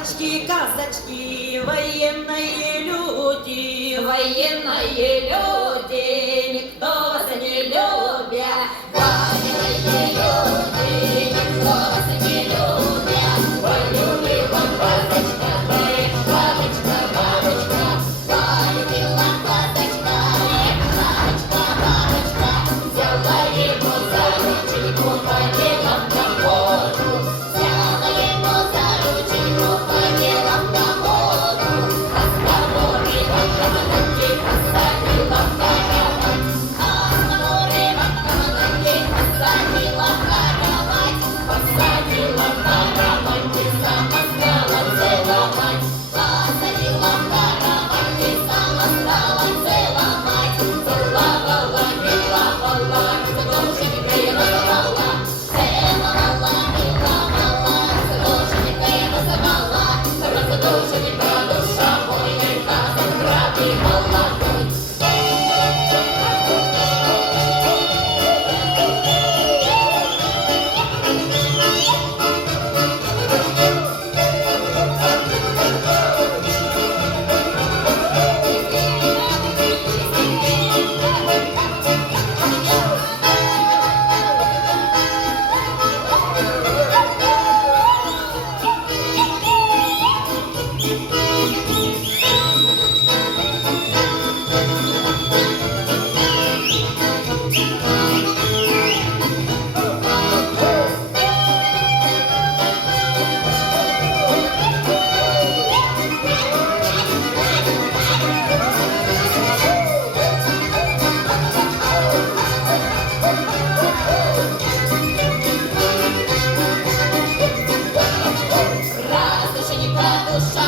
казачки, казачки, военные люди, Военные люди, никто вас не любит. Военные люди, никто вас не любит. Полюбила казачка, бабочка, бабочка. Полюбила казачка, бабочка, бабочка. Взяла его за ручку, повела на воду. Взяла его за ручку, повела на воду. Разговорила команданте, посадила в кровать. Разговорила команданте, посадила в кровать. Посадила в кровать, и сама стала целовать. Посадила в кровать, и сама стала целовать. Целовала, миловала, за должника я называла. Целовала, миловала, за должника я называла. За должника душа моя, казак рабый молодой. Радушенька душа